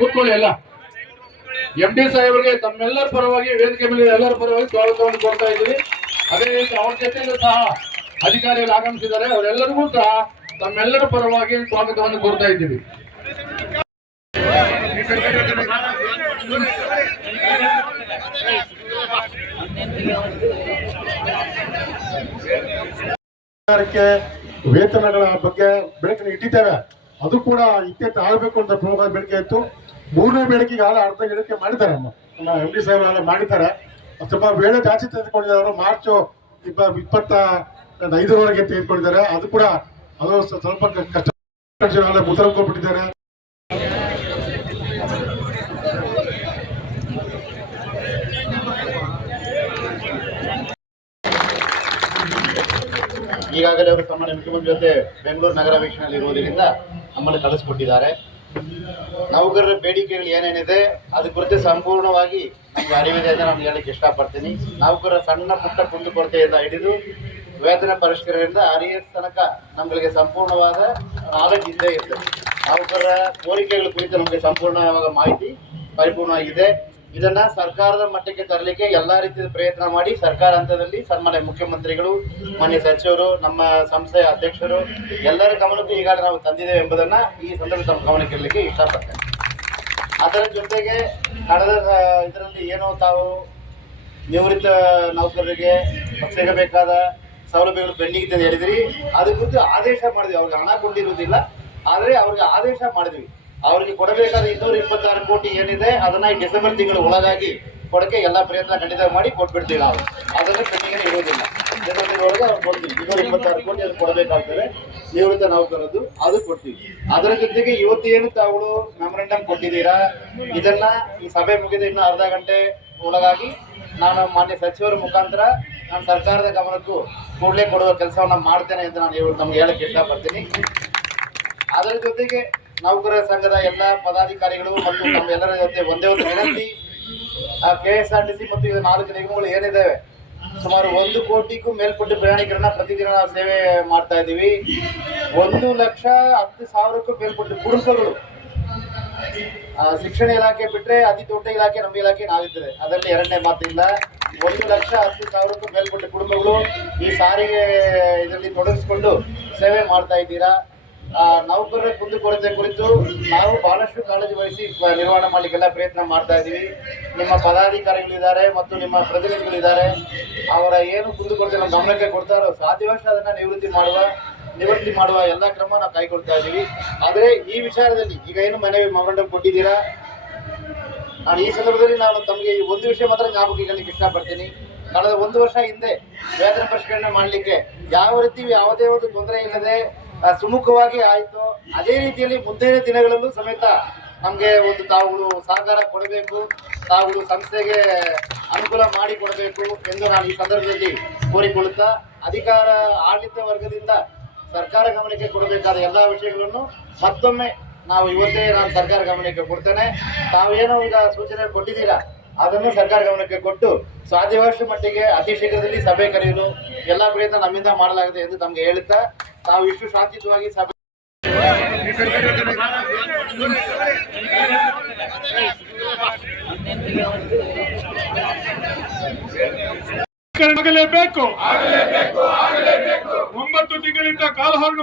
ಕೂತ್ಕೊಳ್ಳಿ ಎಲ್ಲ. M D ಸಾಹೇಬರಿಗೆ ತಮ್ಮೆಲ್ಲರ ಪರವಾಗಿ, ವೇದಿಕೆ ಮೇಲೆ ಎಲ್ಲರ ಪರವಾಗಿ ಸ್ವಾಗತವನ್ನು ಕೊಡ್ತಾ ಇದ್ದೀವಿ. ಅದೇ ರೀತಿ ಅವ್ರ ಜೊತೆಗೂ ಸಹ ಅಧಿಕಾರಿಗಳು ಆಗಮಿಸಿದ್ದಾರೆ. ಅವರೆಲ್ಲರಿಗೂ ಸಹ ತಮ್ಮೆಲ್ಲರ ಪರವಾಗಿ ಸ್ವಾಗತವನ್ನು ಕೊಡ್ತಾ ಇದ್ದೀವಿ. ವೇತನಗಳ ಬಗ್ಗೆ ಬೆಳಕಿನ ಇಟ್ಟಿದ್ದೇವೆ. ಅದು ಕೂಡ ಇತ್ಯರ್ಥ ಆಗಬೇಕು ಅಂತ ಬೇಡಿಕೆ ಇತ್ತು. ಮೂರನೇ ಬೇಡಿಕೆಗೆ ಆಗ ಅರ್ಧ ಗಿಡಕ್ಕೆ ಮಾಡಿದ್ದಾರೆ ನಮ್ಮ ಎಂ ಡಿ ಸಾಹೇಬ್ ಎಲ್ಲ ಮಾಡಿದ್ದಾರೆ. ಸ್ವಲ್ಪ ವೇಳೆ ಜಾಸ್ತಿ ತೆಗೆದುಕೊಂಡಿದ್ದಾರೆ. ಮಾರ್ಚ್ ಇಪ್ಪ ಇಪ್ಪತ್ತ ಐದರವರೆಗೆ ತೆಗೆದುಕೊಂಡಿದ್ದಾರೆ. ಅದು ಕೂಡ ಅದು ಸ್ವಲ್ಪ ಕಷ್ಟ ಕೊಟ್ಬಿಟ್ಟಿದ್ದಾರೆ ಈಗಾಗಲೇ ಅವರು ಸಾಮಾನ್ಯ ಮುಖ್ಯಮಂತ್ರಿ ಜೊತೆ ಬೆಂಗಳೂರು ನಗರ ವೀಕ್ಷಣೆಯಲ್ಲಿ ಇರುವುದರಿಂದ ನಮ್ಮನ್ನು ಕಳಿಸ್ಕೊಟ್ಟಿದ್ದಾರೆ ನೌಕರರ ಬೇಡಿಕೆಗಳು ಏನೇನಿದೆ, ಅದ್ರ ಕುರಿತು ಸಂಪೂರ್ಣವಾಗಿ ನಮ್ಗೆ ಅರಿವಿದೆ ಅಂತ ನಾನು ಹೇಳಕ್ಕೆ ಇಷ್ಟಪಡ್ತೀನಿ. ನೌಕರರ ಸಣ್ಣ ಪುಟ್ಟ ಕುಂದುಕೊರತೆಯಿಂದ ಹಿಡಿದು ವೇತನ ಪರಿಷ್ಕರಣೆಯಿಂದ ಅರಿಯ ತನಕ ನಮಗೆ ಸಂಪೂರ್ಣವಾದ ನಾಲೆಜ್ ಇದ್ದೇ ಇರ್ತದೆ. ನೌಕರರ ಕೋರಿಕೆಗಳ ಕುರಿತು ನಮಗೆ ಸಂಪೂರ್ಣವಾದ ಮಾಹಿತಿ ಪರಿಪೂರ್ಣವಾಗಿದೆ. ಇದನ್ನ ಸರ್ಕಾರದ ಮಟ್ಟಕ್ಕೆ ತರಲಿಕ್ಕೆ ಎಲ್ಲಾ ರೀತಿಯ ಪ್ರಯತ್ನ ಮಾಡಿ ಸರ್ಕಾರ ಹಂತದಲ್ಲಿ ಸನ್ಮಾನ್ಯ ಮುಖ್ಯಮಂತ್ರಿಗಳು, ಮಾನ್ಯ ಸಚಿವರು, ನಮ್ಮ ಸಂಸ್ಥೆಯ ಅಧ್ಯಕ್ಷರು ಎಲ್ಲರ ಗಮನಕ್ಕೂ ಈಗಾಗಲೇ ನಾವು ತಂದಿದ್ದೇವೆ ಎಂಬುದನ್ನ ಈ ಸಂದರ್ಭ ತಮ್ಮ ಗಮನಕ್ಕೆ ಇರಲಿಕ್ಕೆ ಇಷ್ಟಪಡ್ತೇನೆ. ಅದರ ಜೊತೆಗೆ ಕಳೆದ ಇದರಲ್ಲಿ ಏನೋ ತಾವು ನಿವೃತ್ತ ನೌಕರರಿಗೆ ಸಿಗಬೇಕಾದ ಸೌಲಭ್ಯಗಳು ಪೆಂಡಿಂಗ್ ಇದೆ ಹೇಳಿದ್ರಿ. ಅದಕ್ಕೂ ಆದೇಶ ಮಾಡಿದ್ವಿ. ಅವ್ರಿಗೆ ಹಣ ಕೊಟ್ಟಿರುವುದಿಲ್ಲ. ಆದರೆ ಅವ್ರಿಗೆ ಆದೇಶ ಮಾಡಿದ್ವಿ. ಅವ್ರಿಗೆ ಕೊಡಬೇಕಾದ ಇನ್ನೂರ ಇಪ್ಪತ್ತಾರು ಕೋಟಿ ಏನಿದೆ, ಅದನ್ನ ಈ ಡಿಸೆಂಬರ್ ತಿಂಗಳು ಒಳಗಾಗಿ ಕೊಡಕ್ಕೆ ಎಲ್ಲ ಪ್ರಯತ್ನ ಖಂಡಿತ ಮಾಡಿ ಕೊಟ್ಬಿಡ್ತೀವಿ ನಾವು. ಅದನ್ನು ಪೆಂಡಿಂಗ್ ಇರುವುದಿಲ್ಲ ಡಿಸೆಂಬರ್ ತಿಂಗಳೊಳಗೆ ಅವ್ರು ಕೊಡ್ತೀವಿ. ಇನ್ನೂರ ಇಪ್ಪತ್ತಾರು ಕೋಟಿ ಅದು ಕೊಡಬೇಕಾಗ್ತದೆ. ನಿವೃತ್ತ ನೌಕರದ್ದು ಅದು ಕೊಡ್ತೀವಿ. ಅದರ ಜೊತೆಗೆ ಇವತ್ತು ಏನು ತಾವುಗಳು ಮೆಮೊರೆಂಡಮ್ ಕೊಟ್ಟಿದ್ದೀರಾ? ಇದನ್ನ ಈ ಸಭೆ ಮುಗಿದ ಇನ್ನೂ ಅರ್ಧ ಗಂಟೆ ಒಳಗಾಗಿ ನಾನು ಮಾನ್ಯ ಸಚಿವರ ಮುಖಾಂತರ ನಾನು ಸರ್ಕಾರದ ಗಮನಕ್ಕೂ ಕೂಡಲೇ ಕೊಡುವ ಕೆಲಸವನ್ನ ಮಾಡ್ತೇನೆ ಅಂತ ನಾನು ನಮ್ಗೆ ಹೇಳಕ್ಕೆ ಇಷ್ಟಪಡ್ತೀನಿ. ಅದರ ಜೊತೆಗೆ ನೌಕರರ ಸಂಘದ ಎಲ್ಲ ಪದಾಧಿಕಾರಿಗಳು ಮತ್ತು ನಮ್ಮೆಲ್ಲರ ಜೊತೆ ಒಂದೇ ಒಂದು ವಿನಂತಿ. K S R T C ಮತ್ತು ನಾಲ್ಕು ನಿಗಮಗಳು ಏನಿದ್ದಾವೆ ಸುಮಾರು ಒಂದು ಕೋಟಿಗೂ ಮೇಲ್ಪಟ್ಟು ಪ್ರಯಾಣಿಕರನ್ನ ಪ್ರತಿದಿನ ಸೇವೆ ಮಾಡ್ತಾ ಇದ್ದೀವಿ. ಒಂದು ಲಕ್ಷ ಹತ್ತು ಸಾವಿರಕ್ಕೂ ಮೇಲ್ಪಟ್ಟು ಆ, ಶಿಕ್ಷಣ ಇಲಾಖೆ ಬಿಟ್ರೆ ಅತಿ ದೊಡ್ಡ ಇಲಾಖೆ ನಮ್ಮ ಇಲಾಖೆ ನಾವಿರ್ತದೆ ಅದರಲ್ಲಿ ಎರಡನೇ ಮಾತಿಲ್ಲ. ಒಂದು ಲಕ್ಷ ಹತ್ತು ಸಾವಿರಕ್ಕೂ ಮೇಲ್ಪಟ್ಟ ಕುಟುಂಬಗಳು ಈ ಸಾರಿಗೆ ಇದರಲ್ಲಿ ತೊಡಗಿಸ್ಕೊಂಡು ಸೇವೆ ಮಾಡ್ತಾ ಇದ್ದೀರಾ? ನೌಕರರ ಕುಂದುಕೊರತೆ ಕುರಿತು ನಾವು ಬಹಳಷ್ಟು ಕಾಳಜಿ ವಹಿಸಿ ನಿರ್ವಹಣೆ ಮಾಡಲಿಕ್ಕೆಲ್ಲ ಪ್ರಯತ್ನ ಮಾಡ್ತಾ ಇದ್ದೀವಿ. ನಿಮ್ಮ ಪದಾಧಿಕಾರಿಗಳಿದ್ದಾರೆ ಮತ್ತು ನಿಮ್ಮ ಪ್ರತಿನಿಧಿಗಳಿದ್ದಾರೆ. ಅವರ ಏನು ಕುಂದುಕೊರತೆ ನಮ್ಮ ಗಮನಕ್ಕೆ ಕೊಡ್ತಾರೋ ಸಾಧ್ಯವಷ್ಟು ಅದನ್ನು ನಿವೃತ್ತಿ ಮಾಡುವ ನಿವೃತ್ತಿ ಮಾಡುವ ಎಲ್ಲ ಕ್ರಮ ನಾವು ಕೈಗೊಳ್ತಾ ಇದ್ದೀವಿ. ಆದರೆ ಈ ವಿಚಾರದಲ್ಲಿ ಈಗ ಏನು ಮನವಿ ಮೆಮೊರಂಡಮ್ ಕೊಟ್ಟಿದ್ದೀರಾ? ನಾನು ಈ ಸಂದರ್ಭದಲ್ಲಿ ನಾನು ತಮಗೆ ಈ ಒಂದು ವಿಷಯ ಮಾತ್ರ ಜ್ಞಾಪಕ ಇಡಲಿಕ್ಕೆ ಇಷ್ಟಪಡ್ತೀನಿ. ಕಳೆದ ಒಂದು ವರ್ಷ ಹಿಂದೆ ವೇತನ ಪರಿಷ್ಕರಣೆ ಮಾಡಲಿಕ್ಕೆ ಯಾವ ರೀತಿ ಯಾವುದೇ ಒಂದು ತೊಂದರೆ ಇಲ್ಲದೆ ಸುಮುಖವಾಗಿ ಆಯಿತು. ಅದೇ ರೀತಿಯಲ್ಲಿ ಮುಂದಿನ ದಿನಗಳಲ್ಲೂ ಸಮೇತ ನಮಗೆ ಒಂದು ತಾವುಗಳು ಸಹಕಾರ ಕೊಡಬೇಕು, ತಾವುಗಳು ಸಂಸ್ಥೆಗೆ ಅನುಕೂಲ ಮಾಡಿ ಕೊಡಬೇಕು ಎಂದು ನಾನು ಈ ಸಂದರ್ಭದಲ್ಲಿ ಕೋರಿಕೊಳ್ಳುತ್ತಾ, ಅಧಿಕಾರ ಆಡಳಿತ ವರ್ಗದಿಂದ ಸರ್ಕಾರ ಗಮನಕ್ಕೆ ಕೊಡಬೇಕಾದ ಎಲ್ಲ ವಿಷಯಗಳನ್ನು ಮತ್ತೊಮ್ಮೆ ನಾವು ಇವತ್ತೇ ನಾನು ಸರ್ಕಾರ ಗಮನಕ್ಕೆ ಕೊಡ್ತೇನೆ. ತಾವೇನೋ ಈಗ ಸೂಚನೆ ಕೊಟ್ಟಿದ್ದೀರಾ, ಅದನ್ನು ಸರ್ಕಾರ ಗಮನಕ್ಕೆ ಕೊಟ್ಟು ಸಾಧ್ಯವಾದಷ್ಟು ಮಟ್ಟಿಗೆ ಅತಿ ಶೀಘ್ರದಲ್ಲಿ ಸಭೆ ಕರೆಯಲು ಎಲ್ಲ ಪ್ರಯತ್ನ ನಮ್ಮಿಂದ ಮಾಡಲಾಗಿದೆ ಎಂದು ನಮಗೆ ಹೇಳುತ್ತಾ ತಾವು ಇಷ್ಟು ಶಾಂತಿಯುತವಾಗಿ ಸಭೆ ಆಗಲೇಬೇಕು ಒಂಬತ್ತು ತಿಂಗಳಿಂದ ಕಾಲಹರಣ